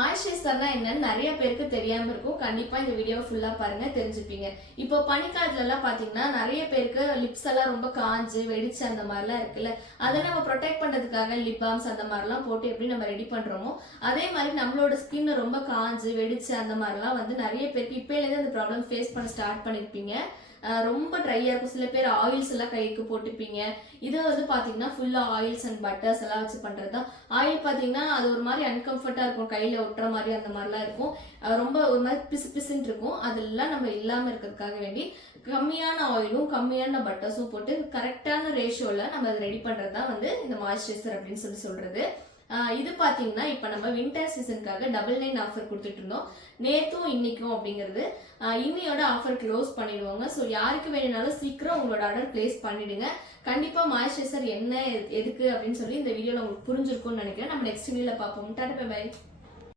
மாய்ஸ்சரைசர்னா என்னன்னு நிறைய பேருக்கு தெரியாம இருக்கும். கண்டிப்பா இந்த வீடியோ ஃபுல்லா பாருங்க, தெரிஞ்சுப்பீங்க. இப்போ பனிக்காலத்துல எல்லாம் பாத்தீங்கன்னா நிறைய பேருக்கு லிப்ஸ் எல்லாம் ரொம்ப காஞ்சு வெடிச்சு அந்த மாதிரிலாம் இருக்குல்ல, அதை நம்ம ப்ரொடெக்ட் பண்றதுக்காக லிப் பாம்ஸ் அந்த மாதிரிலாம் போட்டு எப்படி நம்ம ரெடி பண்றோமோ அதே மாதிரி நம்மளோட ஸ்கின் ரொம்ப காஞ்சு வெடிச்சு அந்த மாதிரிலாம் நிறைய பேருக்கு இப்பயிலேருந்து அந்த ப்ராப்ளம் ஃபேஸ் பண்ண ஸ்டார்ட் பண்ணிருப்பீங்க. ரொம்ப ட்ரையா இருக்கும். சில பேர் ஆயில்ஸ் எல்லாம் கைக்கு போட்டுப்பீங்க. இது பாத்தீங்கன்னா ஃபுல்லா ஆயில்ஸ் அண்ட் பட்டர்ஸ் எல்லாம் வச்சு பண்றதுதான். ஆயில் பாத்தீங்கன்னா அது ஒரு மாதிரி அன்கம்ஃபர்டா இருக்கும், கையில ஒட்டுற மாதிரி அந்த மாதிரிலாம் இருக்கும். ரொம்ப ஒரு மாதிரி பிசு பிசுன்னு இருக்கும். அதெல்லாம் நம்ம இல்லாம இருக்கிறதுக்காக வேண்டி கம்மியான ஆயிலும் கம்மியான பட்டர்ஸும் போட்டு கரெக்டான ரேஷியோல நம்ம அதை ரெடி பண்றதுதான் இந்த மாய்ஸ்சரைசர் அப்படின்னு சொல்றது. இது பாத்தீங்கன்னா இப்ப நம்ம வின்டர் சீசனுக்காக 99 ஆஃபர் கொடுத்துட்டு இருந்தோம். நேத்தும் இன்னைக்கும் அப்படிங்கிறது இன்னையோட ஆஃபர் க்ளோஸ் பண்ணிடுவாங்க. ஸோ யாருக்கு வேணும்னாலும் சீக்கிரம் உங்களோட ஆர்டர் பிளேஸ் பண்ணிடுங்க. கண்டிப்பா மாய்ஸ்சரைசர் என்ன எதுக்கு அப்படின்னு சொல்லி இந்த வீடியோல உங்களுக்கு புரிஞ்சிருக்கும்னு நினைக்கிறேன். நம்ம நெக்ஸ்ட் வீடியோல பார்ப்போம். Tata bye by.